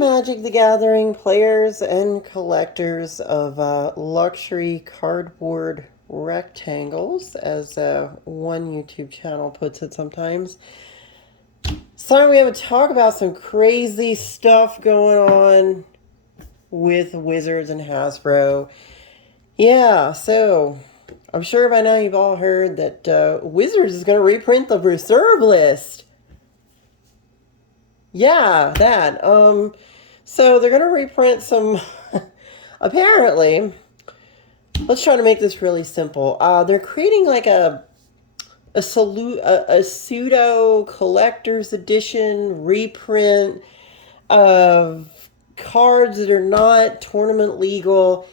Magic the Gathering players and collectors of luxury cardboard rectangles, as one YouTube channel puts it sometimes. Sorry, we have to talk about some crazy stuff going on with Wizards and Hasbro. Yeah, so I'm sure by now you've all heard that Wizards is going to reprint the reserve list. Yeah, that. So they're going to reprint some, apparently, let's try to make this really simple. They're creating like a pseudo collector's edition reprint of cards that are not tournament legal,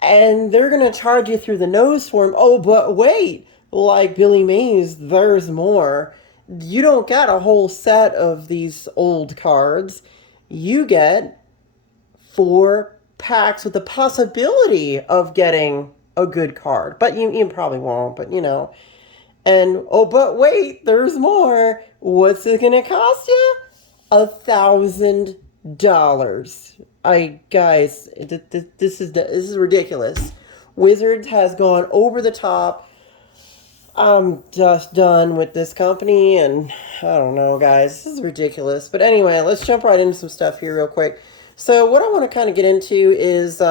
and they're going to charge you through the nose for them. Oh, but wait, like Billy Mays, there's more. You don't get a whole set of these old cards. You get 4 packs with the possibility of getting a good card. But you probably won't, but you know. And, oh, but wait, there's more. What's it going to cost you? $1,000. Guys, this is ridiculous. Wizards has gone over the top. I'm just done with this company, and I don't know, guys. This is ridiculous. But anyway, let's jump right into some stuff here real quick. So what I want to kind of get into is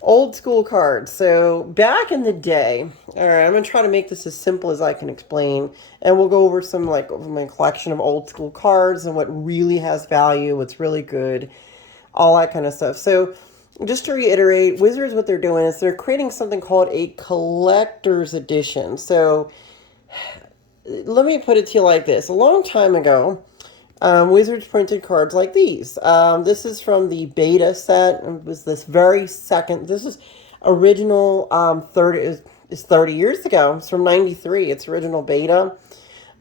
old school cards. So back in the day, all right, I'm going to try to make this as simple as I can explain, and we'll go over some, like, over my collection of old school cards and what really has value, what's really good, all that kind of stuff. So just to reiterate, Wizards, what they're doing is they're creating something called a collector's edition. So let me put it to you like this. A long time ago, Wizards printed cards like these. This is from the beta set. It was this very second. This is original 30 years ago. It's from 93. It's original beta.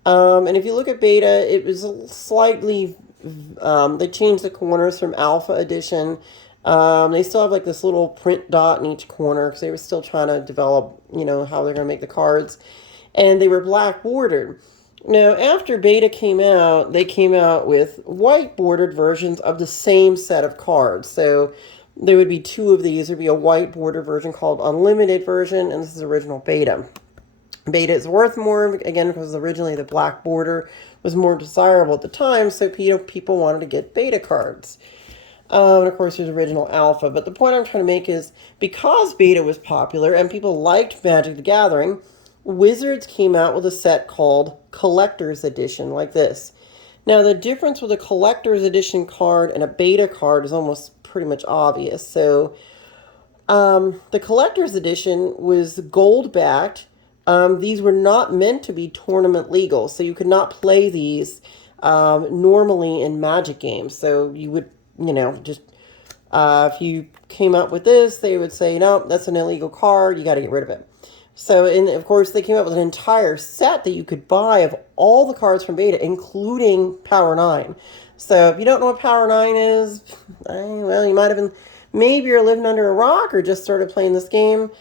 And if you look at beta, it was slightly, they changed the corners from alpha edition. They still have like this little print dot in each corner because they were still trying to develop, you know, how they're going to make the cards. And they were black bordered. Now, after beta came out, they came out with white bordered versions of the same set of cards. So there would be 2 of these. There'd be a white border version called Unlimited version, and this is original beta. Beta is worth more, again, because originally the black border was more desirable at the time, so people wanted to get beta cards. And of course, there's original alpha. But the point I'm trying to make is, because beta was popular and people liked Magic the Gathering, Wizards came out with a set called Collector's Edition, like this. Now, the difference with a Collector's Edition card and a beta card is almost pretty much obvious. So, the Collector's Edition was gold-backed. These were not meant to be tournament legal, so you could not play these normally in Magic games. So you would, you know, just if you came up with this, they would say, no, that's an illegal card, you got to get rid of it. So, and of course, they came up with an entire set that you could buy of all the cards from beta, including Power 9. So if you don't know what Power 9 is, well, you might have been, maybe you're living under a rock or just started playing this game.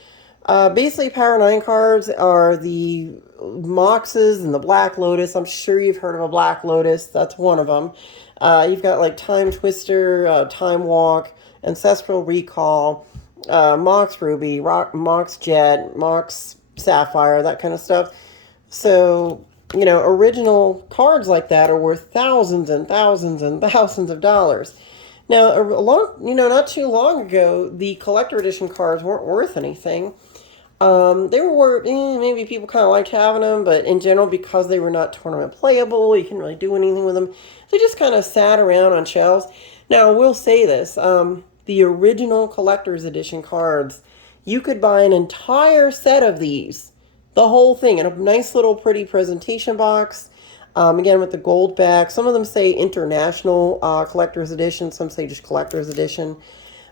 Basically, Power 9 cards are the Moxes and the Black Lotus. I'm sure you've heard of a Black Lotus. That's one of them. You've got like Time Twister, Time Walk, Ancestral Recall, Mox Ruby, Mox Jet, Mox Sapphire, that kind of stuff. So, you know, original cards like that are worth thousands and thousands and thousands of dollars. Now, not too long ago, the collector edition cards weren't worth anything. They were worth, maybe people kind of liked having them, but in general, because they were not tournament playable, you couldn't really do anything with them. They just kind of sat around on shelves. Now, I will say this, the original collector's edition cards, you could buy an entire set of these, the whole thing, in a nice little pretty presentation box. Again, with the gold back. Some of them say International Collector's Edition. Some say just Collector's Edition.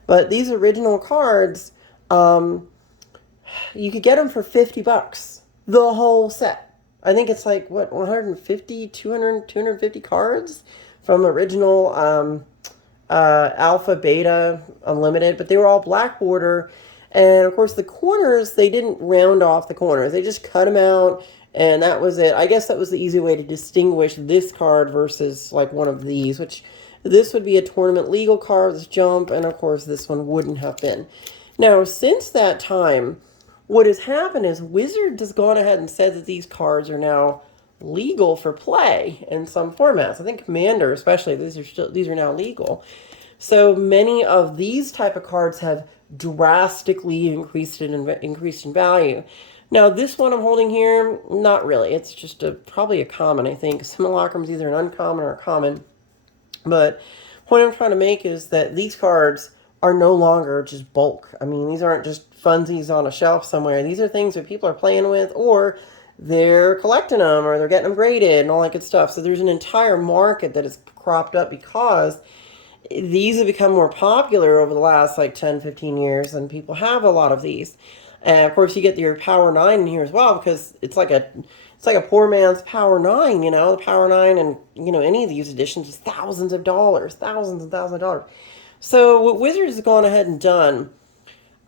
But these original cards, you could get them for $50. The whole set. I think it's like, what, 150, 250 cards from original Alpha, Beta, Unlimited. But they were all black border. And, of course, the corners, they didn't round off the corners. They just cut them out. And that was it. I guess that was the easy way to distinguish this card versus like one of these, which This would be a tournament legal card, this jump, and of course this one wouldn't have been. Now, since that time, what has happened is Wizards has gone ahead and said that these cards are now legal for play in some formats. I think Commander, especially, these are now legal. So many of these type of cards have drastically increased in value. Now, this one I'm holding here, not really. It's just probably a common, I think. Simulacrum is either an uncommon or a common. But the point I'm trying to make is that these cards are no longer just bulk. I mean, these aren't just funsies on a shelf somewhere. These are things that people are playing with, or they're collecting them, or they're getting them graded and all that good stuff. So there's an entire market that has cropped up because these have become more popular over the last like 10, 15 years, and people have a lot of these. And of course you get your Power 9 in here as well, because it's like a poor man's Power 9, you know. The Power 9 and, you know, any of these editions is thousands of dollars, thousands and thousands of dollars. So what Wizards has gone ahead and done,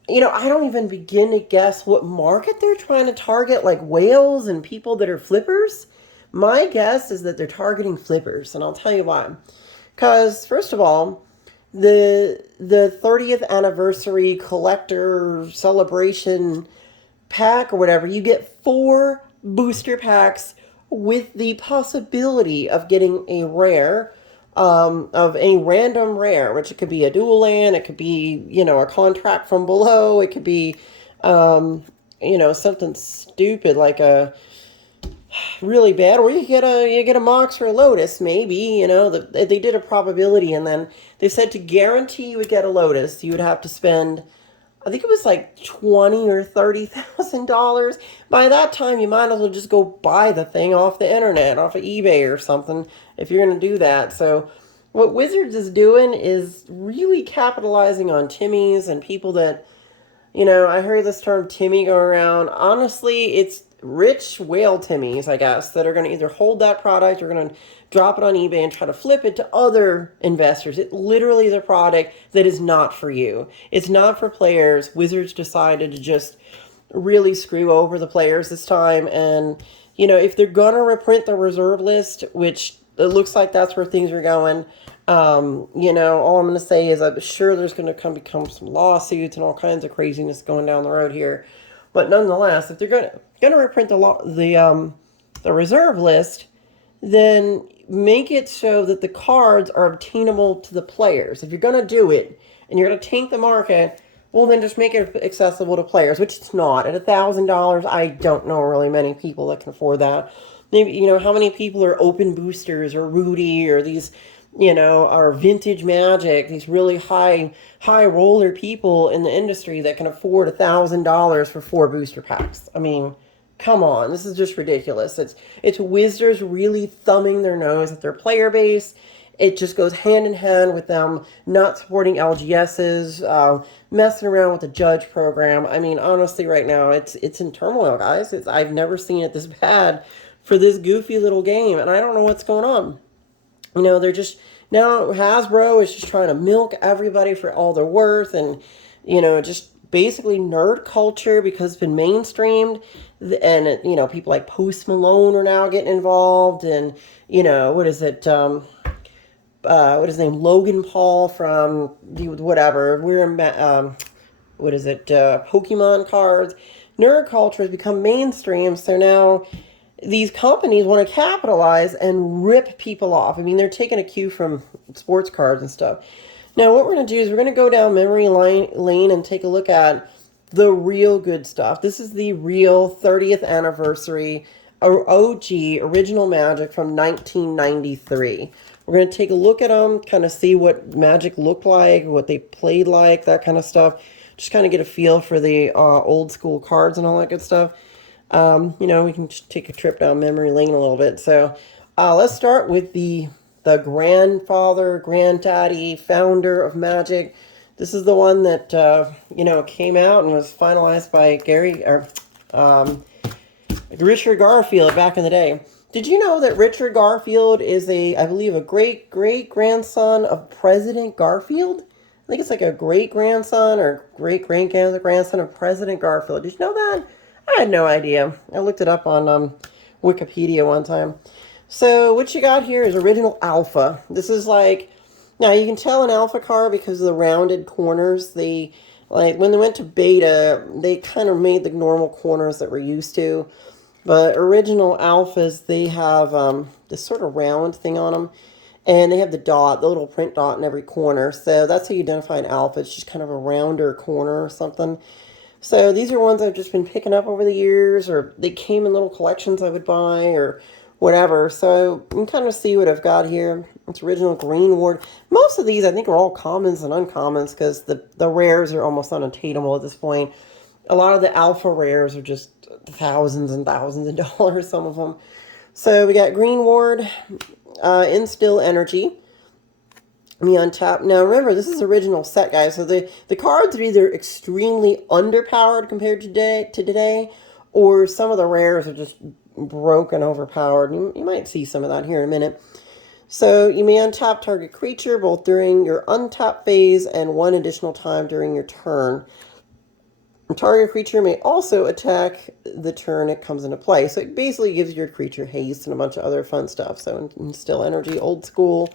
you know, I don't even begin to guess what market they're trying to target, like whales and people that are flippers. My guess is that they're targeting flippers, and I'll tell you why. Because, first of all, the 30th anniversary collector celebration pack or whatever, you get 4 booster packs with the possibility of getting a rare, of a random rare, which it could be a dual land, it could be, you know, a contract from below, it could be, you know, something stupid like a really bad, or you get a Mox or a Lotus, maybe, you know. They did a probability, and then they said to guarantee you would get a Lotus, you would have to spend, I think it was like $20,000 or $30,000. By that time, you might as well just go buy the thing off the internet, off of eBay or something, if you're going to do that. So what Wizards is doing is really capitalizing on Timmies and people that, you know, I heard this term Timmy go around. Honestly, it's rich whale Timmies, I guess, that are going to either hold that product or going to drop it on eBay and try to flip it to other investors. It literally is a product that is not for you. It's not for players. Wizards decided to just really screw over the players this time. And, you know, if they're going to reprint the reserve list, which it looks like that's where things are going, you know, all I'm going to say is I'm sure there's going to become some lawsuits and all kinds of craziness going down the road here. But nonetheless, if they're going to reprint the reserve list, then make it so that the cards are obtainable to the players. If you're going to do it and you're going to tank the market, well, then just make it accessible to players, which it's not. At $1,000, I don't know really many people that can afford that. Maybe, you know, how many people are open boosters or Rudy or these, you know, are vintage Magic, these really high roller people in the industry that can afford $1,000 for 4 booster packs. I mean, come on, this is just ridiculous. It's Wizards really thumbing their nose at their player base. It just goes hand in hand with them not supporting LGSs, messing around with the judge program. I mean, honestly, right now it's in turmoil, guys. I've never seen it this bad for this goofy little game, and I don't know what's going on. You know, they're just, now Hasbro is just trying to milk everybody for all they're worth, and, you know, just basically nerd culture because it's been mainstreamed, and, you know, people like Post Malone are now getting involved, and, you know, what is it, what is his name, Logan Paul from whatever, what is it, Pokemon cards. Nerd culture has become mainstream, so now these companies want to capitalize and rip people off. I mean, they're taking a cue from sports cards and stuff. Now, what we're going to do is we're going to go down memory lane and take a look at the real good stuff. This is the real 30th anniversary OG original Magic from 1993. We're going to take a look at them, kind of see what Magic looked like, what they played like, that kind of stuff. Just kind of get a feel for the old school cards and all that good stuff. You know, we can just take a trip down memory lane a little bit. So let's start with the grandfather, granddaddy, founder of Magic. This is the one that, you know, came out and was finalized by Richard Garfield back in the day. Did you know that Richard Garfield is I believe, a great-great-grandson of President Garfield? I think it's like a great-grandson or great-great-grandson of President Garfield. Did you know that? I had no idea. I looked it up on Wikipedia one time. So what you got here is original alpha. This is like Now, you can tell an alpha card because of the rounded corners. They, like, when they went to beta, they kind of made the normal corners that we're used to. But original alphas, they have this sort of round thing on them. And they have the dot, the little print dot in every corner. So that's how you identify an alpha. It's just kind of a rounder corner or something. So these are ones I've just been picking up over the years, or they came in little collections I would buy, or whatever. So you can kind of see what I've got here. It's original green ward. Most of these I think are all commons and uncommons because the rares are almost unattainable at this point. A lot of the alpha rares are just thousands and thousands of dollars, some of them. So we got green ward, instill energy. Me on top. Now remember, this is original set, guys. So the cards are either extremely underpowered compared to today, or some of the rares are just broken, overpowered. You might see some of that here in a minute. So you may untap target creature both during your untap phase and one additional time during your turn. The target creature may also attack the turn it comes into play. So it basically gives your creature haste and a bunch of other fun stuff. So instill energy, old school.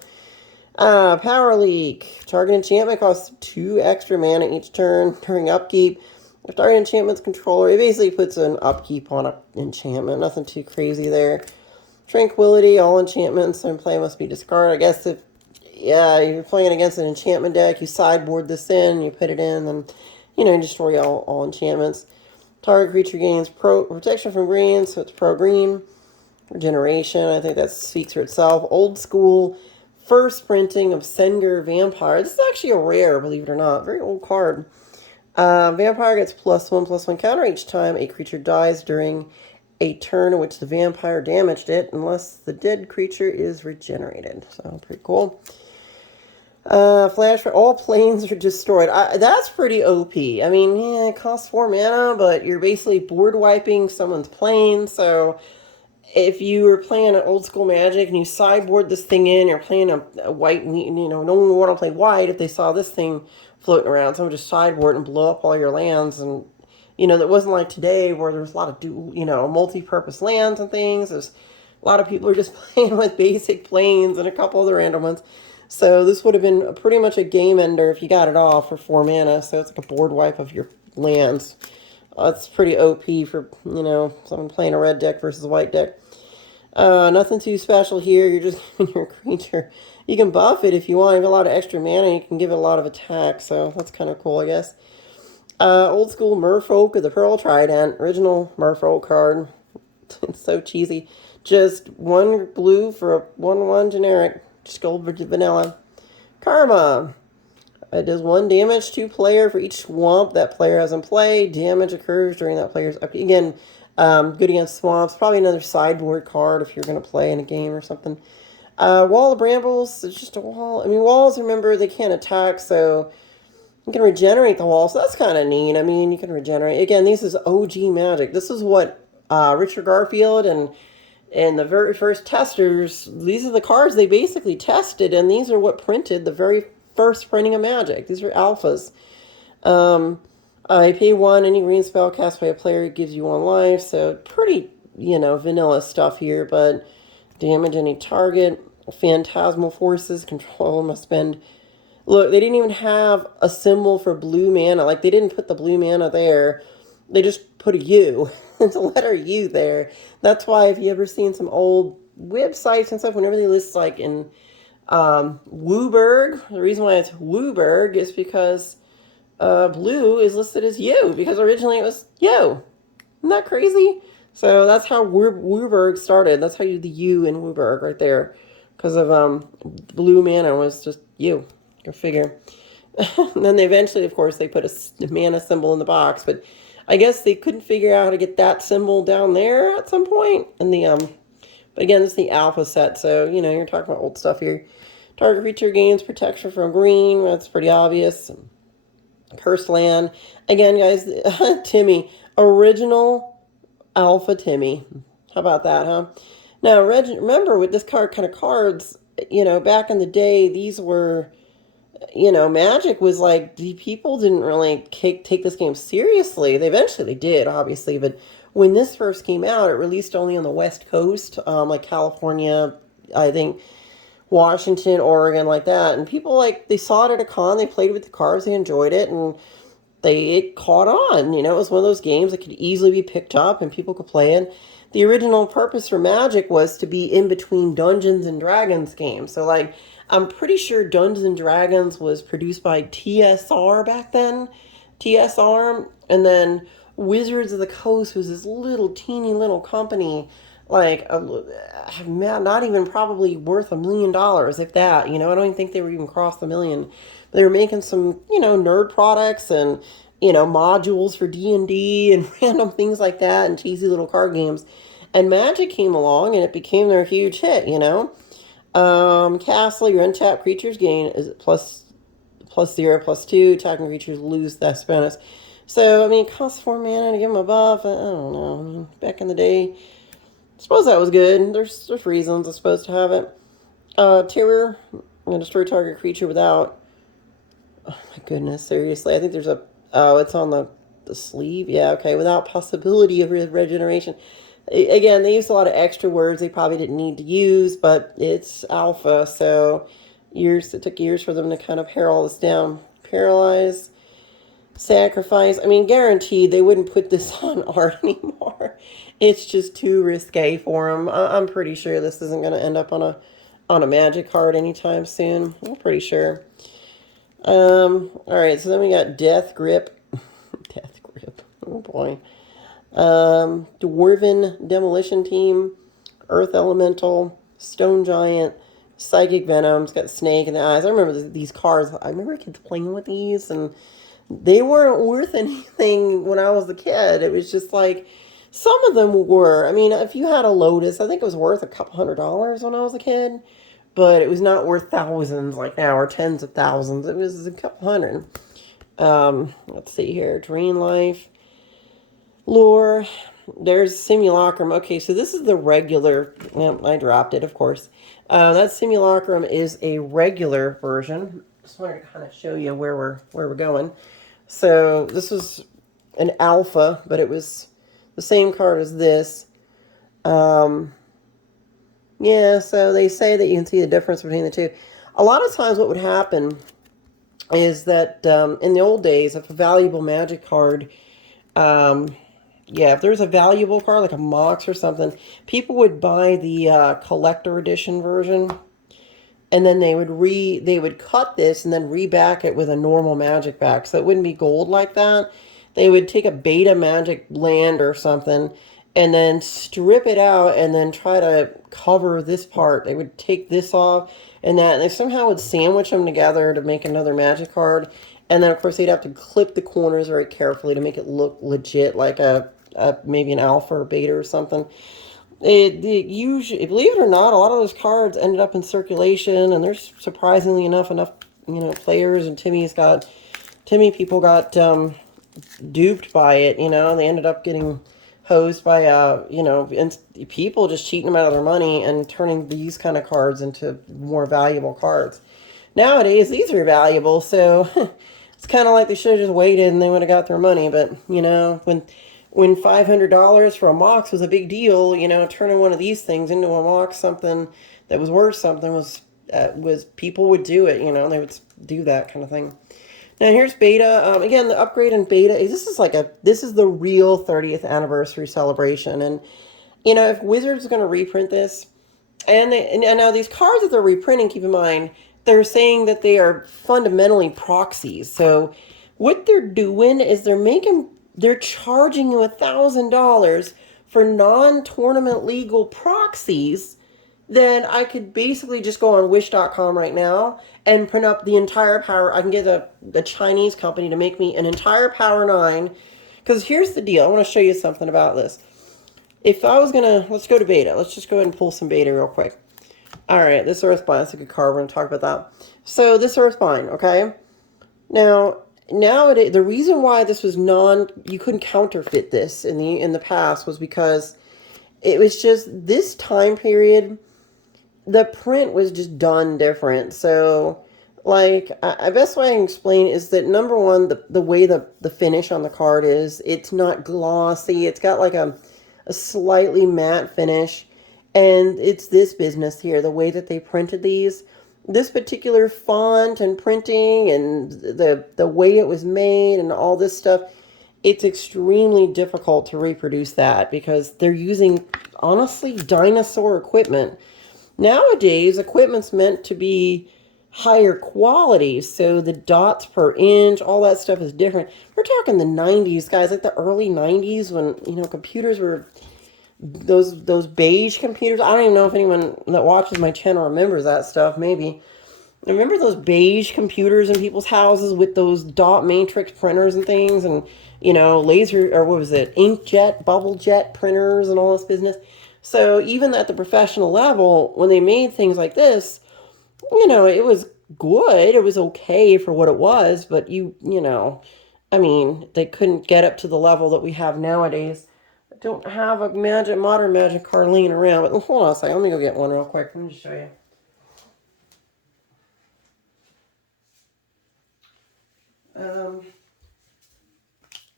Power leak. Target enchantment costs 2 extra mana each turn during upkeep. If target enchantment's controller, it basically puts an upkeep on an enchantment. Nothing too crazy there. Tranquility. All enchantments in play must be discarded. I guess if you're playing against an enchantment deck, you sideboard this in, you put it in, and you destroy all enchantments. Target creature gains protection from green, so it's pro-green. Regeneration. I think that speaks for itself. Old school. First printing of Senger Vampire. This is actually a rare, believe it or not. Very old card. Vampire gets +1/+1 counter each time a creature dies during a turn in which the vampire damaged it, unless the dead creature is regenerated. So, pretty cool. Flash for all planes are destroyed. That's pretty OP. I mean, it costs 4 mana, but you're basically board wiping someone's plane, so if you were playing an old school Magic and you sideboard this thing in, you're playing a white, no one would want to play white if they saw this thing floating around. Someone just sideboard and blow up all your lands. And, that wasn't like today where there's a lot of, multi-purpose lands and things. There's a lot of people are just playing with basic planes and a couple other random ones. So this would have been pretty much a game ender if you got it off for 4 mana. So it's like a board wipe of your lands. It's pretty OP for, someone playing a red deck versus a white deck. Nothing too special here. You're just giving your creature. You can buff it if you want. You have a lot of extra mana. You can give it a lot of attack. So that's kind of cool, I guess. Old school Merfolk of the Pearl Trident. Original Merfolk card. It's so cheesy. Just 1 blue for a 1/1 generic. Just gold vanilla. Karma. It does 1 damage to player for each swamp that player has in play. Damage occurs during that player's upkeep. Again, good against swamps. Probably another sideboard card if you're going to play in a game or something. Wall of Brambles. It's just a wall. I mean, walls, remember, they can't attack, so you can regenerate the wall. So that's kind of neat. I mean, you can regenerate. Again, this is OG Magic. This is what Richard Garfield and the very first testers, these are the cards they basically tested, and these are what printed the very first printing of Magic. These are alphas. I pay 1, any green spell cast by a player gives you 1 life, so pretty, vanilla stuff here, but damage any target. Phantasmal forces, control must spend. Look, they didn't even have a symbol for blue mana. Like, they didn't put the blue mana there. They just put a U. It's a letter U there. That's why if you ever seen some old websites and stuff, whenever they list like in Wooburg, the reason why it's Wooburg is because blue is listed as U, because originally it was U. Isn't that crazy? So that's how Wooburg started. That's how you the U in Wooburg right there. Because of blue mana was just U. Go figure. And then they eventually, of course, they put a mana symbol in the box, but I guess they couldn't figure out how to get that symbol down there at some point. And but again, this is the alpha set, so you're talking about old stuff here. Target creature gains protection from green. That's pretty obvious. Cursed land. Again, guys, Timmy, original alpha Timmy. How about that, huh? Now, remember with this kind of cards, back in the day, these were. Magic was like, the people didn't really take this game seriously. Eventually they did, obviously, but when this first came out, it released only on the West Coast, like California, I think, Washington, Oregon, like that. And people, like, they saw it at a con, they played with the cards, they enjoyed it, and it caught on. You know, it was one of those games that could easily be picked up and people could play it. The original purpose for Magic was to be in between Dungeons and Dragons games. So, like, I'm pretty sure Dungeons and Dragons was produced by TSR back then, TSR, and then Wizards of the Coast was this little teeny little company, like not even probably worth $1 million, if that. You know, I don't even think they were even crossed the million. They were making some, you know, nerd products and, you know, modules for D&D and random things like that and cheesy little card games. And Magic came along and it became their huge hit, you know. Castle, your untapped creatures gain is +0/+2. Attacking creatures lose that bonus. So, I mean, it costs 4 mana to give them a buff. I don't know. I mean, back in the day, I suppose that was good. There's reasons I suppose to have it. Terror, I'm going to destroy target creature without... Oh my goodness, seriously. I think there's a... Oh, it's on the sleeve? Yeah, okay. Without possibility of regeneration. Again, they used a lot of extra words they probably didn't need to use, but it's alpha, so it took years for them to kind of pare all this down. Paralyze, sacrifice. I mean, guaranteed they wouldn't put this on art anymore. It's just too risque for them. I'm pretty sure this isn't going to end up on a Magic card anytime soon. I'm pretty sure. All right, so then we got Death Grip. Death Grip. Oh boy. Dwarven Demolition Team, Earth Elemental, Stone Giant, Psychic Venom. It's got Snake in the eyes. I remember these cards. I remember kids playing with these, and they weren't worth anything when I was a kid. It was just like, some of them were. I mean, if you had a Lotus, I think it was worth a couple $100 when I was a kid, but it was not worth thousands like now, or tens of thousands. It was a couple hundred. Let's see here. Drain Life. Lore, there's Simulacrum. Okay, so this is the regular. Well, I dropped it, of course. That Simulacrum is a regular version. Just wanted to kind of show you where we're going. So this was an alpha, but it was the same card as this. Yeah, so they say that you can see the difference between the two. A lot of times what would happen is that in the old days, if a valuable Magic card... yeah, if there's a valuable card, like a Mox or something, people would buy the collector edition version, and then they would cut this and then reback it with a normal Magic back, so it wouldn't be gold like that. They would take a beta Magic land or something, and then strip it out, and then try to cover this part. They would take this off, and they somehow would sandwich them together to make another Magic card. And then, of course, they'd have to clip the corners very carefully to make it look legit, like maybe an alpha or beta or something. It usually, believe it or not, a lot of those cards ended up in circulation, and there's surprisingly enough, players, and Timmy people got duped by it. You know, they ended up getting hosed by people just cheating them out of their money and turning these kind of cards into more valuable cards. Nowadays, these are valuable, so it's kind of like they should have just waited and they would have got their money. But, you know, when $500 for a Mox was a big deal, you know, turning one of these things into a Mox, something that was worth something, was people would do it, you know, they would do that kind of thing. Now here's beta. Again, the upgrade in beta is this is the real 30th anniversary celebration. And, you know, if Wizards is going to reprint this, and now these cards that they're reprinting, keep in mind, they're saying that they are fundamentally proxies. So what they're doing is they're charging you $1,000 for non-tournament legal proxies. Then I could basically just go on wish.com right now and print up the entire power. I can get the Chinese company to make me an entire Power 9. Because here's the deal. I want to show you something about this. If I was going to... Let's go to beta. Let's just go ahead and pull some beta real quick. Alright, this Earthbind. That's a good card. We're going to talk about that. So, this Earthbind, okay? Now, nowadays, the reason why this was you couldn't counterfeit this in the past was because it was just this time period, the print was just done different. So, like, the best way I can explain is that, number one, the way the finish on the card is, it's not glossy. It's got like a slightly matte finish. And it's this business here, the way that they printed these, this particular font and printing and the way it was made and all this stuff, it's extremely difficult to reproduce that because they're using, honestly, dinosaur equipment. Nowadays, equipment's meant to be higher quality, so the dots per inch, all that stuff is different. We're talking the 90s, guys, like the early 90s when, computers were those beige computers. I don't even know if anyone that watches my channel remembers that stuff. Maybe. Remember those beige computers in people's houses with those dot matrix printers and things, and laser, or what was it, inkjet, bubble jet printers and all this business. So even at the professional level, when they made things like this, it was good. It was okay for what it was, but they couldn't get up to the level that we have nowadays. I don't have a modern magic card laying around, but hold on a second. Let me go get one real quick. Let me just show you.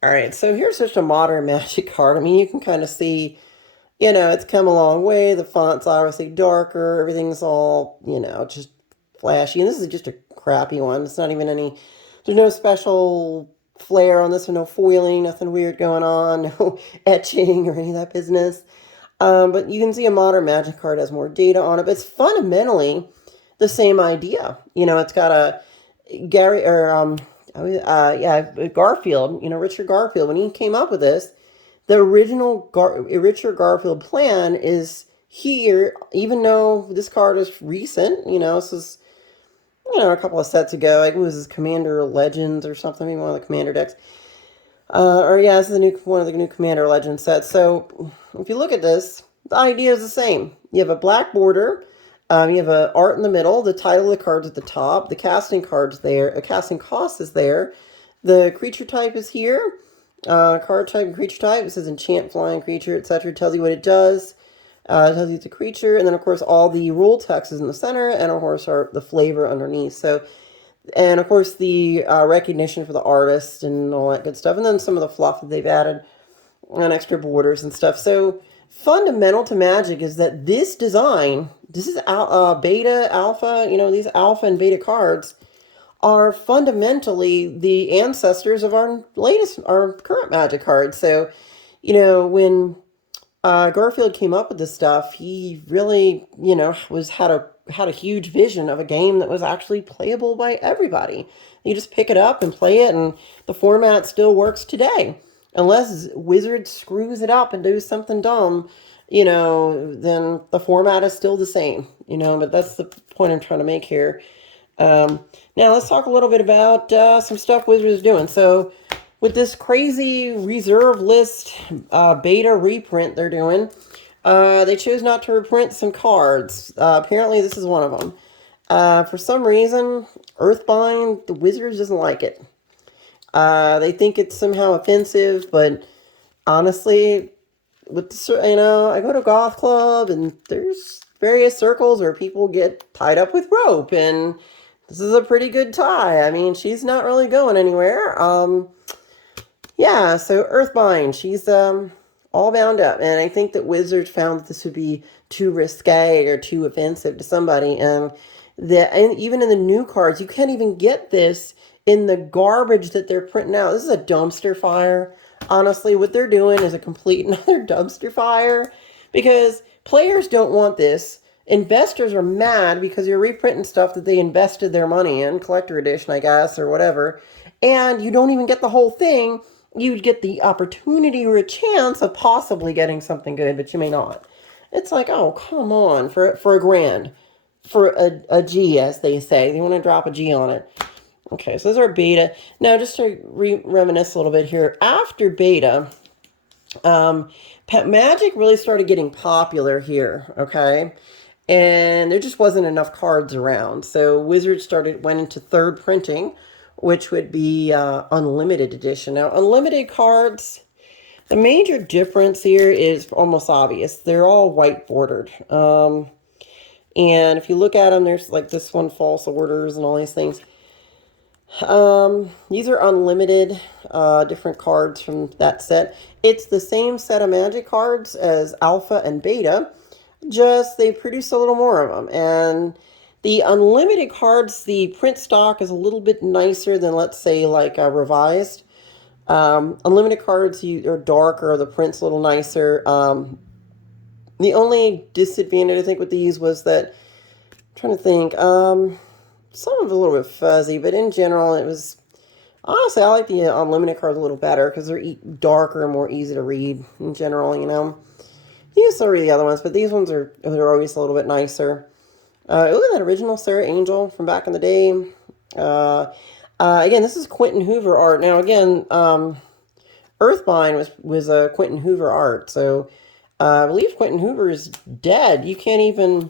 All right, so here's just a modern magic card. I mean, you can kind of see, it's come a long way. The font's obviously darker. Everything's all, just flashy. And this is just a crappy one. It's not even there's no special flair on this one, no foiling, nothing weird going on, no etching or any of that business. But you can see a modern magic card has more data on it, but it's fundamentally the same idea. It's got a Garfield, Richard Garfield, when he came up with this, the original Richard Garfield plan is here, even though this card is recent, this is, a couple of sets ago. I think it was his Commander Legends or something, maybe one of the Commander decks. This is one of the new Commander Legends sets. So if you look at this, the idea is the same. You have a black border. You have a art in the middle, the title of the cards at the top, the casting card's there, a casting cost is there, the creature type is here, card type and creature type, it says enchant, flying creature, etc. It tells you what it does, tells you it's a creature, and then of course all the rule text is in the center, and of course the flavor underneath. So, and of course the recognition for the artist and all that good stuff, and then some of the fluff that they've added, and extra borders and stuff. So fundamental to Magic is that this design, this is beta, alpha, these alpha and beta cards are fundamentally the ancestors of our current Magic cards. So, when Garfield came up with this stuff, he really, had a huge vision of a game that was actually playable by everybody. You just pick it up and play it, and the format still works today. Unless Wizards screws it up and does something dumb, then the format is still the same, but that's the point I'm trying to make here. Now let's talk a little bit about some stuff Wizards is doing. So with this crazy reserve list beta reprint they're doing, they chose not to reprint some cards. Apparently this is one of them. For some reason, Earthbind, the Wizards doesn't like it. They think it's somehow offensive, but honestly, with I go to Goth Club and there's various circles where people get tied up with rope, and this is a pretty good tie. I mean, she's not really going anywhere. So Earthbind, she's all bound up, and I think that Wizards found that this would be too risque or too offensive to somebody, and even in the new cards, you can't even get this in the garbage that they're printing out. This is a dumpster fire. Honestly, what they're doing is a complete another dumpster fire because players don't want this. Investors are mad because you're reprinting stuff that they invested their money in, collector edition, I guess, or whatever, and you don't even get the whole thing. You'd get the opportunity or a chance of possibly getting something good, but you may not. It's like, oh, come on, for a grand, for a G, as they say. They want to drop a G on it. Okay, so those are beta. Now, just to reminisce a little bit here, after beta, Magic really started getting popular here, okay? And there just wasn't enough cards around. So Wizards went into third printing, which would be unlimited edition. Now, unlimited cards, the major difference here is almost obvious. They're all white bordered. And if you look at them, there's like this one, false orders and all these things. These are unlimited, different cards from that set. It's the same set of Magic cards as Alpha and Beta. just they produce a little more of them. And the unlimited cards, the print stock is a little bit nicer than, let's say, like revised. Unlimited cards are darker, the print's a little nicer. The only disadvantage I think with these was that, I'm trying to think, some of it a little bit fuzzy, but in general it was, honestly, I like the unlimited cards a little better because they're darker and more easy to read in general, you know. You still read the other ones, but these ones they're always a little bit nicer. Look at that original Sarah Angel from back in the day. Again, this is Quentin Hoover art. Now, again, Earthbind was a Quentin Hoover art, so I believe Quentin Hoover is dead. You can't even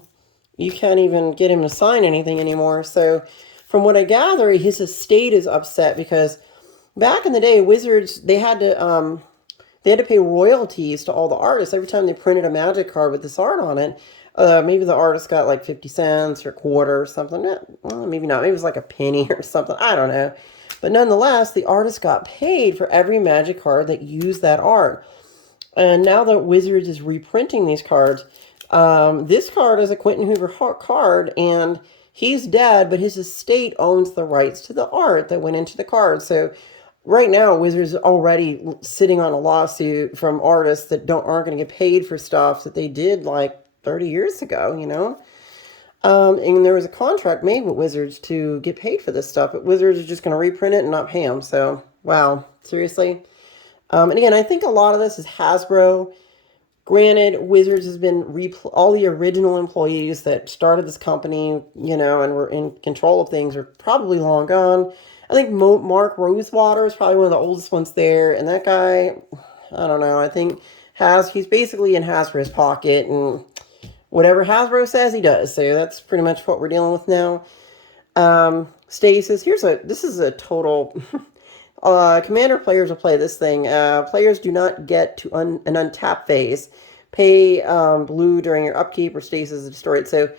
get him to sign anything anymore. So, from what I gather, his estate is upset because back in the day, Wizards they had to pay royalties to all the artists every time they printed a Magic card with this art on it. Maybe the artist got like 50 cents or a quarter or something. Well, maybe not. Maybe it was like a penny or something. I don't know. But nonetheless, the artist got paid for every Magic card that used that art. And now that Wizards is reprinting these cards, this card is a Quentin Hoover card, and he's dead, but his estate owns the rights to the art that went into the card. So right now, Wizards is already sitting on a lawsuit from artists that aren't going to get paid for stuff that they did like 30 years ago, you know? And there was a contract made with Wizards to get paid for this stuff, but Wizards is just going to reprint it and not pay them. So, wow, seriously? And again, I think a lot of this is Hasbro. Granted, Wizards has been all the original employees that started this company, you know, and were in control of things are probably long gone. I think Mark Rosewater is probably one of the oldest ones there, and that guy, I don't know, I think he's basically in Hasbro's pocket, and whatever Hasbro says, he does. So that's pretty much what we're dealing with now. Stasis, this is a total... Commander players will play this thing. Players do not get to an untap phase. Pay blue during your upkeep or stasis is destroyed. So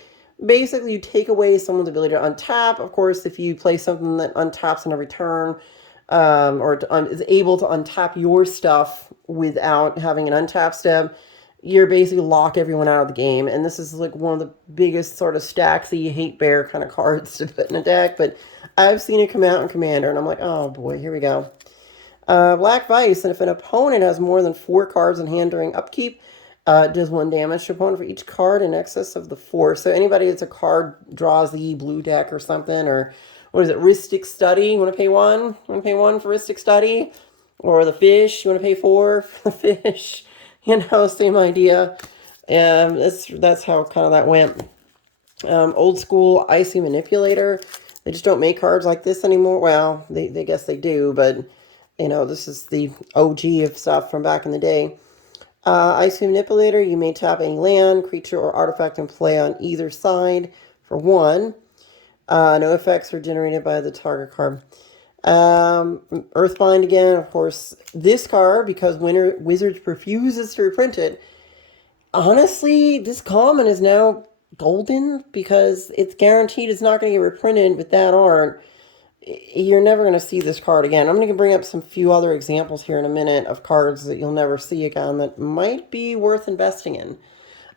basically you take away someone's ability to untap. Of course, if you play something that untaps on every turn, or is able to untap your stuff without having an untap step, you're basically lock everyone out of the game. And this is like one of the biggest sort of stacksy hate bear kind of cards to put in a deck, but I've seen it come out in Commander, and I'm like, oh boy, here we go. Black Vice, and if an opponent has more than 4 cards in hand during upkeep, it does 1 damage to opponent for each card in excess of the 4. So anybody that's a card draws the blue deck or something, or what is it, Rhystic Study, you want to pay 1? You want to pay 1 for Rhystic Study? Or the fish, you want to pay 4 for the fish? You know, same idea. That's how kind of that went. Old school Icy Manipulator. They just don't make cards like this anymore. Well, they guess they do, but, you know, this is the OG of stuff from back in the day. Icy Manipulator, you may tap any land, creature, or artifact in play on either side for 1. No effects are generated by the target card. Earthbind again, of course, this card, because Wizards refuses to reprint it, honestly, this common is now golden because it's guaranteed it's not going to get reprinted with that art. You're never going to see this card again. I'm going to bring up some few other examples here in a minute of cards that you'll never see again that might be worth investing in.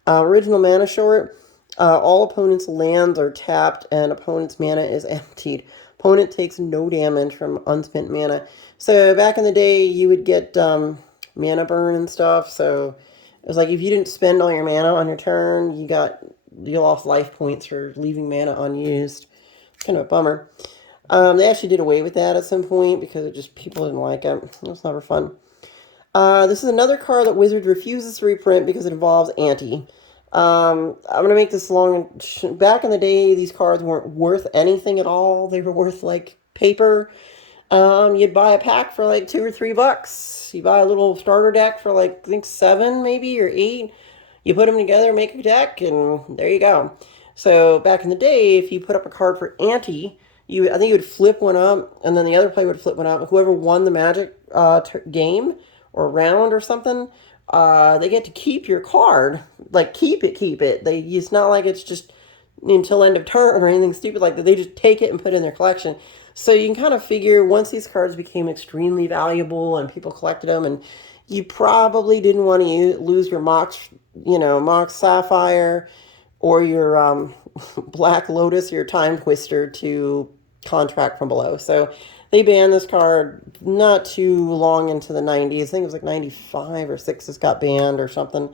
Original Mana Short. All opponents' lands are tapped and opponent's mana is emptied. Opponent takes no damage from unspent mana. So back in the day, you would get mana burn and stuff. So it was like if you didn't spend all your mana on your turn, you lost life points for leaving mana unused. Kind of a bummer. They actually did away with that at some point because people didn't like it. It was never fun. This is another card that Wizards refuses to reprint because it involves ante. I'm going to make this long. Back in the day, these cards weren't worth anything at all. They were worth, like, paper. You'd buy a pack for, like, $2 or $3. You buy a little starter deck for, like, I think 7 maybe, or 8. You put them together, make a deck, and there you go. So, back in the day, if you put up a card for ante, I think you would flip one up, and then the other player would flip one up. Whoever won the Magic game or round or something, they get to keep your card. Like, keep it. It's not like it's just until end of turn or anything stupid like that. They just take it and put it in their collection. So you can kind of figure once these cards became extremely valuable and people collected them, and You probably didn't want to lose your Mox, Mox Sapphire or your Black Lotus, your Time Twister to Contract from Below. So they banned this card not too long into the 90s. I think it was like 95 or 6 this got banned or something.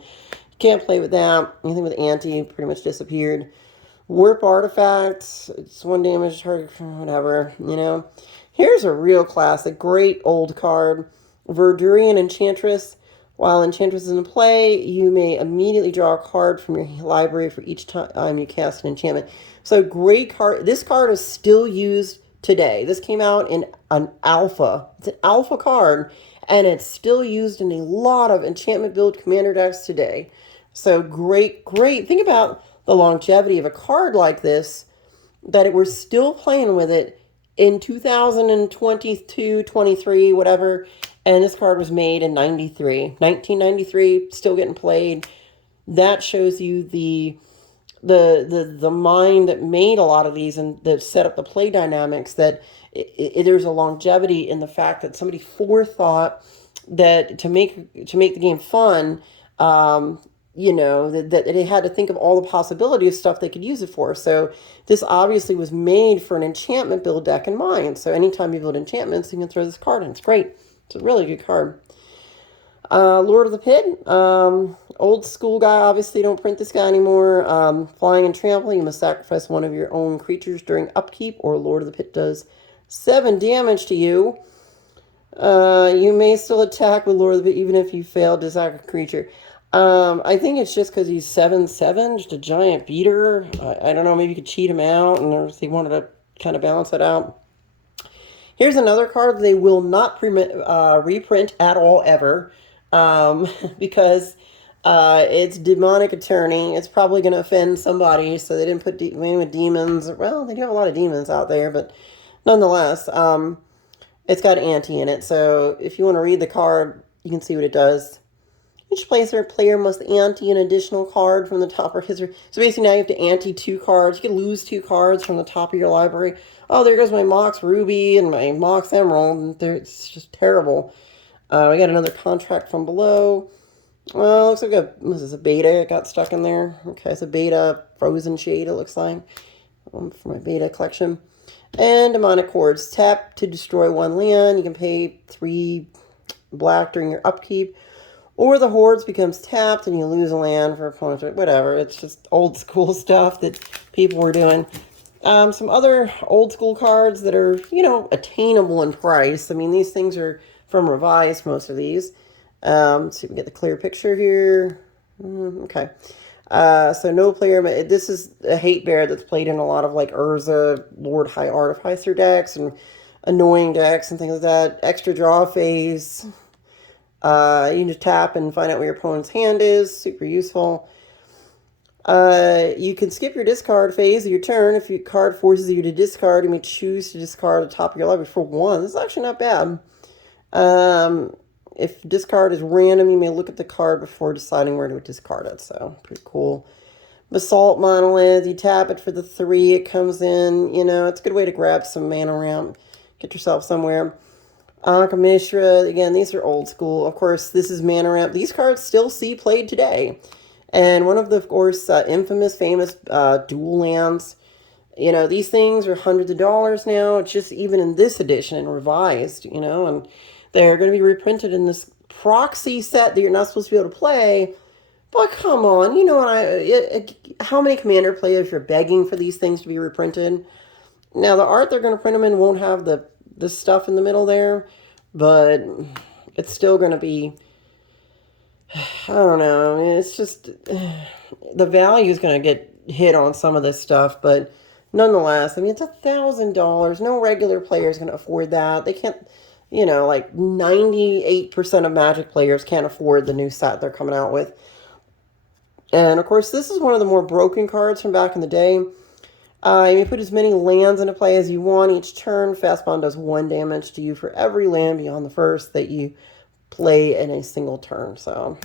Can't play with that. Anything with anti pretty much disappeared. Warp Artifacts, it's 1 damage target, whatever, Here's a real classic, great old card. Verdurian Enchantress. While Enchantress is in play, you may immediately draw a card from your library for each time you cast an enchantment. So great card. This card is still used today. This came out in an alpha. It's an alpha card, and it's still used in a lot of enchantment build commander decks today. So great. Think about the longevity of a card like this, that we're still playing with it in 2022, 23, whatever. And this card was made in 1993, still getting played. That shows you the mind that made a lot of these and that set up the play dynamics, that there's a longevity in the fact that somebody forethought that to make the game fun, that they had to think of all the possibility of stuff they could use it for. So this obviously was made for an enchantment build deck in mind. So anytime you build enchantments, you can throw this card in. It's great. It's a really good card. Lord of the Pit. Old school guy. Obviously don't print this guy anymore. Flying and trampling. You must sacrifice one of your own creatures during upkeep, or Lord of the Pit does 7 damage to you. You may still attack with Lord of the Pit even if you fail to sacrifice a creature. I think it's just because he's 7/7, just a giant beater. I don't know, maybe you could cheat him out, and if he wanted to kind of balance it out. Here's another card they will not reprint at all ever, because it's Demonic Attorney. It's probably going to offend somebody, so they didn't put with demons. Well, they do have a lot of demons out there, but nonetheless, it's got anti in it. So if you want to read the card, you can see what it does. Each player must ante an additional card from the top of his... So basically now you have to ante 2 cards. You can lose 2 cards from the top of your library. Oh, there goes my Mox Ruby and my Mox Emerald. It's just terrible. We got another Contract from Below. Well, looks like this is a beta. It got stuck in there. Okay, it's a beta Frozen Shade, it looks like. For my beta collection. And Demonic Hordes. Tap to destroy 1 land. You can pay 3 black during your upkeep. Or the Hordes becomes tapped and you lose a land for opponents. Whatever. It's just old school stuff that people were doing. Some other old school cards that are, attainable in price. I mean, these things are from Revised, most of these. Let's see if we get the clear picture here. Okay. So no player, this is a Hate Bear that's played in a lot of like Urza, Lord High Artificer decks and annoying decks and things like that. Extra draw phase. You can just tap and find out where your opponent's hand is. Super useful. You can skip your discard phase of your turn. If your card forces you to discard, you may choose to discard the top of your library for 1. This is actually not bad. If discard is random, you may look at the card before deciding where to discard it. So, pretty cool. Basalt Monolith, you tap it for the 3. It comes in, it's a good way to grab some mana ramp. Get yourself somewhere. Anka Mishra, again, these are old school. Of course, this is mana ramp. These cards still see played today. And one of the, of course, infamous, famous dual lands. These things are hundreds of dollars now. It's just even in this edition and revised, and they're going to be reprinted in this proxy set that you're not supposed to be able to play. But come on, how many commander players are begging for these things to be reprinted? Now, the art they're going to print them in won't have the stuff in the middle there, but it's still going to be, I don't know, I mean, it's just, the value is going to get hit on some of this stuff, but nonetheless, I mean, it's $1,000. No regular player is going to afford that. They can't, like 98% of Magic players can't afford the new set they're coming out with. And of course, this is one of the more broken cards from back in the day. You may put as many lands into play as you want each turn. Fastbond does 1 damage to you for every land beyond the first that you play in a single turn. So,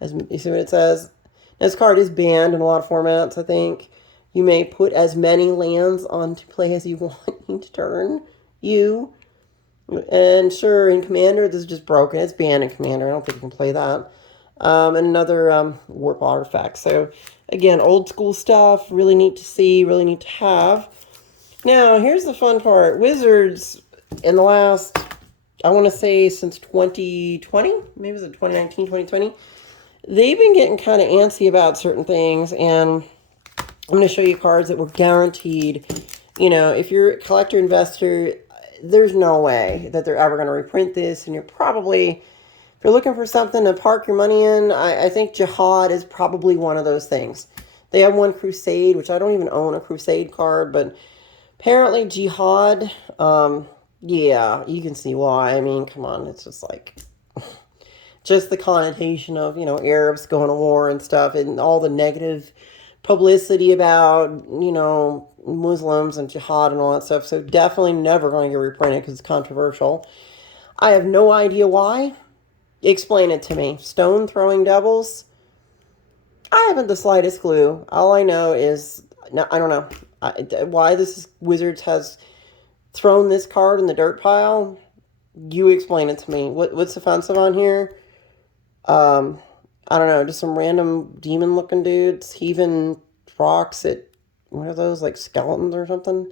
as you see what it says. This card is banned in a lot of formats, I think. You may put as many lands onto play as you want each turn. And sure, in Commander, this is just broken. It's banned in Commander. I don't think you can play that. And another warp artifact. So, again, old school stuff. Really neat to see. Really neat to have. Now, here's the fun part. Wizards, in the last, I want to say since 2020, maybe it was 2019, 2020, they've been getting kind of antsy about certain things. And I'm going to show you cards that were guaranteed. You know, if you're a collector investor, there's no way that they're ever going to reprint this. And you're probably, if you're looking for something to park your money in, I think Jihad is probably one of those things. They have one Crusade, which I don't even own a Crusade card, but apparently Jihad, yeah, you can see why. I mean, come on, it's just like, just the connotation of, you know, Arabs going to war and stuff, and all the negative publicity about, you know, Muslims and jihad and all that stuff. So definitely never going to get reprinted because it's controversial. I have no idea why. Explain it to me. Stone throwing devils? I haven't the slightest clue. All I know is, no, I don't know why Wizards has thrown this card in the dirt pile. You explain it to me. What's offensive on here? I don't know, just some random demon-looking dudes heaving rocks at, what are those, like skeletons or something?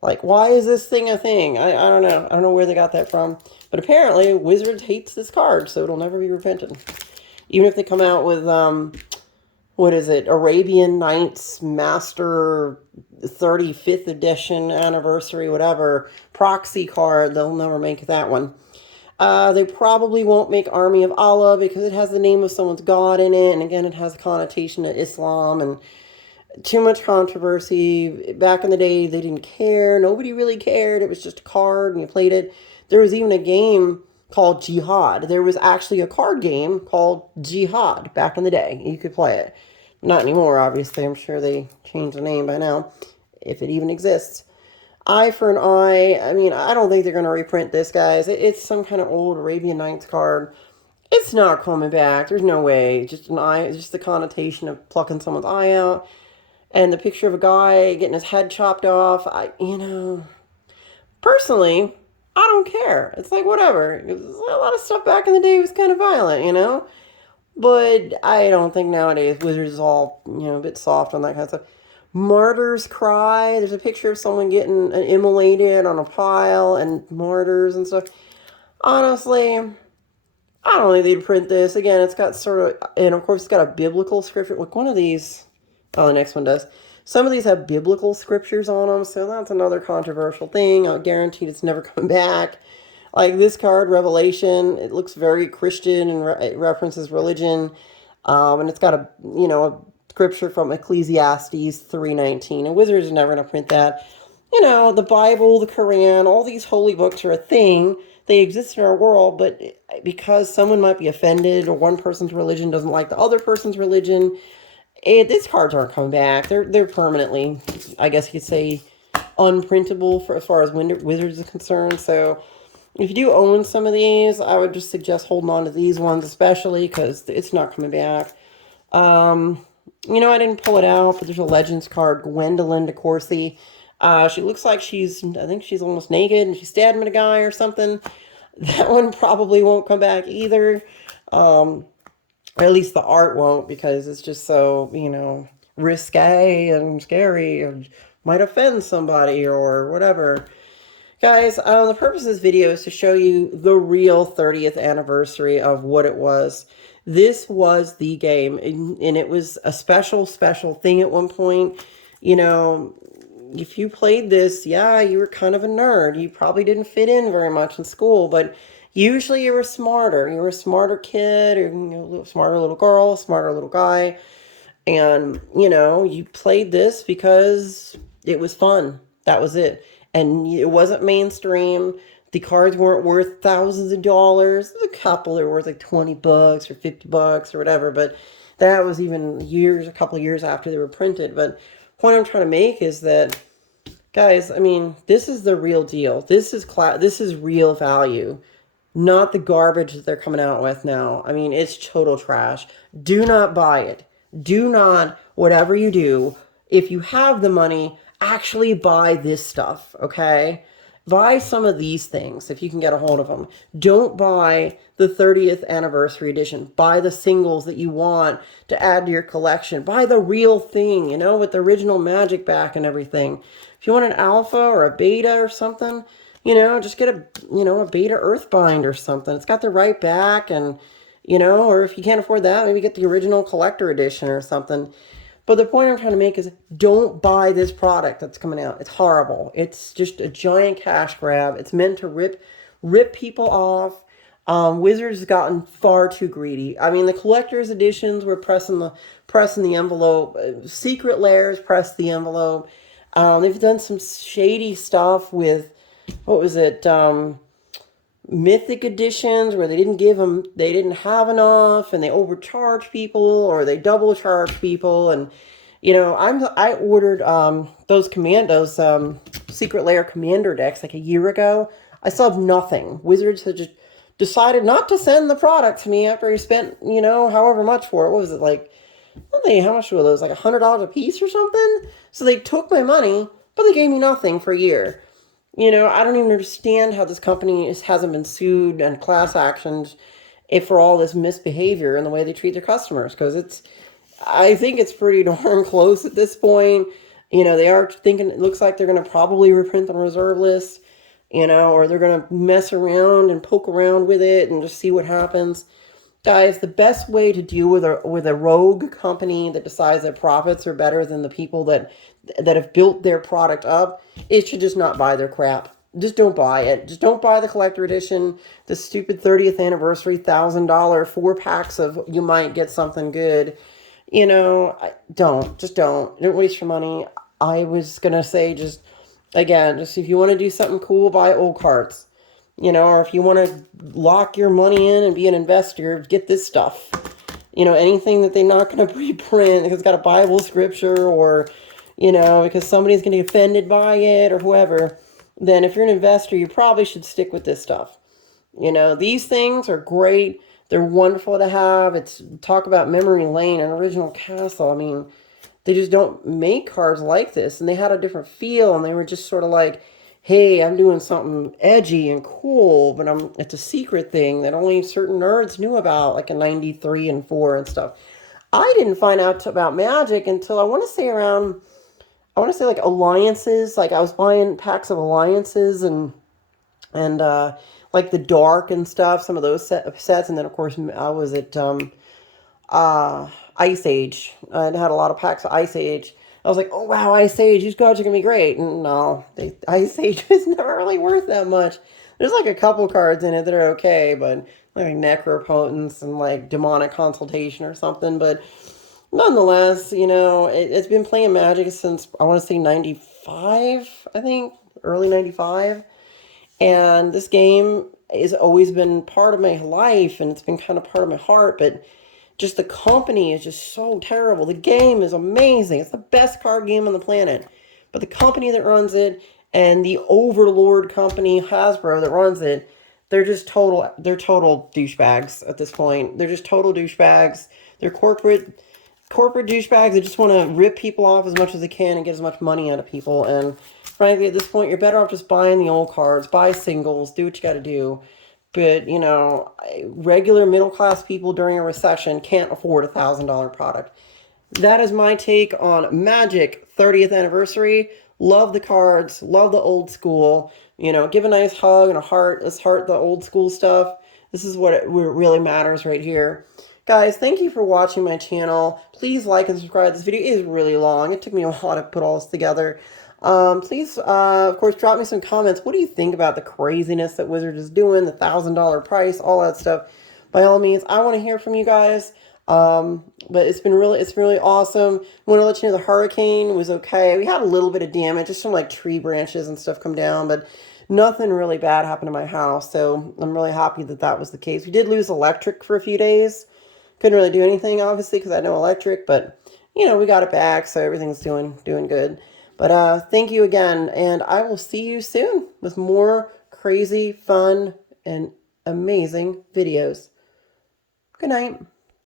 Like, why is this thing a thing? I don't know. I don't know where they got that from. But apparently, Wizards hates this card, so it'll never be reprinted. Even if they come out with, what is it, Arabian Nights Master 35th edition anniversary, whatever, proxy card, they'll never make that one. They probably won't make Army of Allah because it has the name of someone's god in it. And again, it has a connotation to Islam and too much controversy. Back in the day, they didn't care. Nobody really cared. It was just a card and you played it. There was even a game called Jihad. There was actually a card game called Jihad back in the day. You could play it. Not anymore, obviously. I'm sure they changed the name by now, if it even exists. Eye for an eye. I mean, I don't think they're going to reprint this, guys. It's some kind of old Arabian Nights card. It's not coming back. There's no way. Just an eye, just the connotation of plucking someone's eye out. And the picture of a guy getting his head chopped off. You know, personally, I don't care. It's like, whatever. A lot of stuff back in the day was kind of violent, you know? But I don't think nowadays Wizards is all, you know, a bit soft on that kind of stuff. Martyrs Cry. There's a picture of someone getting immolated on a pile and martyrs and stuff. Honestly, I don't think they'd print this. Again, it's got sort of, and of course it's got a biblical scripture. Like one of these, oh, the next one does. Some of these have biblical scriptures on them, so that's another controversial thing. I'm guaranteed it's never coming back. Like this card, Revelation, it looks very Christian and it references religion. And it's got a, you know, a scripture from Ecclesiastes 3:19. And Wizards are never going to print that. You know, the Bible, the Quran, all these holy books are a thing. They exist in our world, but because someone might be offended or one person's religion doesn't like the other person's religion, these cards aren't coming back. They're permanently, I guess you could say, unprintable for as far as Wizards is concerned. So if you do own some of these, I would just suggest holding on to these ones especially because it's not coming back. You know, I didn't pull it out, but there's a Legends card, Gwendolyn de Courcy. She looks like I think she's almost naked and she's stabbing a guy or something. That one probably won't come back either. Or at least the art won't because it's just so, you know, risque and scary and might offend somebody or whatever. Guys, the purpose of this video is to show you the real 30th anniversary of what it was. This was the game, and it was a special thing at one point. You know, if you played this, yeah, you were kind of a nerd. You probably didn't fit in very much in school, but usually you were smarter. You were a smarter kid, or, you know, smarter little girl, smarter little guy. And, you know, you played this because it was fun. That was it. And it wasn't mainstream. The cards weren't worth thousands of dollars. There's a couple that were worth like $20 or $50 or whatever. But that was even a couple of years after they were printed. But the point I'm trying to make is that, guys, I mean, this is the real deal. This is real value. Not the garbage that they're coming out with now. I mean, it's total trash. Do not buy it. Do not, whatever you do, if you have the money, actually buy this stuff, okay? Buy some of these things if you can get a hold of them. Don't buy the 30th anniversary edition. Buy the singles that you want to add to your collection. Buy the real thing, you know, with the original magic back and everything. If you want an alpha or a beta or something, you know, just get a, you know, a beta Earthbind or something. It's got the right back, and, you know, or if you can't afford that, maybe get the original collector edition or something. But the point I'm trying to make is don't buy this product that's coming out. It's horrible. It's just a giant cash grab. It's meant to rip people off. Wizards has gotten far too greedy. I mean, the collector's editions were pressing the envelope. Secret Lairs pressed the envelope. They've done some shady stuff with, what was it? Mythic editions where they didn't have enough, and they overcharge people, or they double charge people. And you know, I ordered those Secret Lair commander decks like a year ago. I still have nothing. Wizards had just decided not to send the product to me after he spent, you know, however much for it. What was it, like, how much were those, like $100 a piece or something? So they took my money, but they gave me nothing for a year. You know, I don't even understand how this company hasn't been sued and class actions for all this misbehavior and the way they treat their customers. Because I think it's pretty darn close at this point. You know, they are thinking, it looks like they're going to probably reprint the reserve list, you know, or they're going to mess around and poke around with it and just see what happens. Guys, the best way to deal with a rogue company that decides that profits are better than the people that have built their product up is to just not buy their crap. Just don't buy it. Just don't buy the collector edition, the stupid 30th anniversary $1,000 4 packs of you might get something good. You know, don't waste your money. I was gonna say, just if you want to do something cool, buy old cards. You know, or if you want to lock your money in and be an investor, get this stuff. You know, anything that they're not going to reprint because it's got a Bible scripture, or, you know, because somebody's going to get offended by it or whoever, then if you're an investor, you probably should stick with this stuff. You know, these things are great. They're wonderful to have. It's talk about memory lane, an original castle. I mean, they just don't make cards like this, and they had a different feel, and they were just sort of like, hey, I'm doing something edgy and cool, but it's a secret thing that only certain nerds knew about, like in 93 and 4 and stuff. I didn't find out about Magic until I want to say like alliances. Like I was buying packs of alliances and like the Dark and stuff, some of those sets. And then of course I was at Ice Age. I had a lot of packs of Ice Age. I was like, oh wow, Ice Age, these cards are going to be great. And no, Ice Age is never really worth that much. There's like a couple cards in it that are okay, but like Necropotence and like Demonic Consultation or something. But nonetheless, you know, it's been playing Magic since, I want to say 95, I think, early 95. And this game has always been part of my life, and it's been kind of part of my heart, but just the company is just so terrible. The game is amazing. It's the best card game on the planet. But the company that runs it and the Overlord company, Hasbro, that runs it, they're total douchebags at this point. They're just total douchebags. They're corporate douchebags. They just want to rip people off as much as they can and get as much money out of people. And frankly, at this point, you're better off just buying the old cards, buy singles, do what you got to do. But, you know, regular middle-class people during a recession can't afford a $1,000 product. That is my take on Magic 30th anniversary. Love the cards. Love the old school. You know, give a nice hug and a heart. Let's heart the old school stuff. This is what really matters right here. Guys, thank you for watching my channel. Please like and subscribe. This video is really long. It took me a while to put all this together. Please, of course, drop me some comments. What do you think about the craziness that Wizards is doing, the $1,000 price, all that stuff? By all means, I want to hear from you guys. But it's really awesome. I want to let you know the hurricane was okay. We had a little bit of damage, just some like tree branches and stuff come down, but nothing really bad happened to my house. So I'm really happy that that was the case. We did lose electric for a few days. Couldn't really do anything, obviously, because I had no electric, but you know, we got it back, so everything's doing good. But thank you again, and I will see you soon with more crazy, fun, and amazing videos. Good night.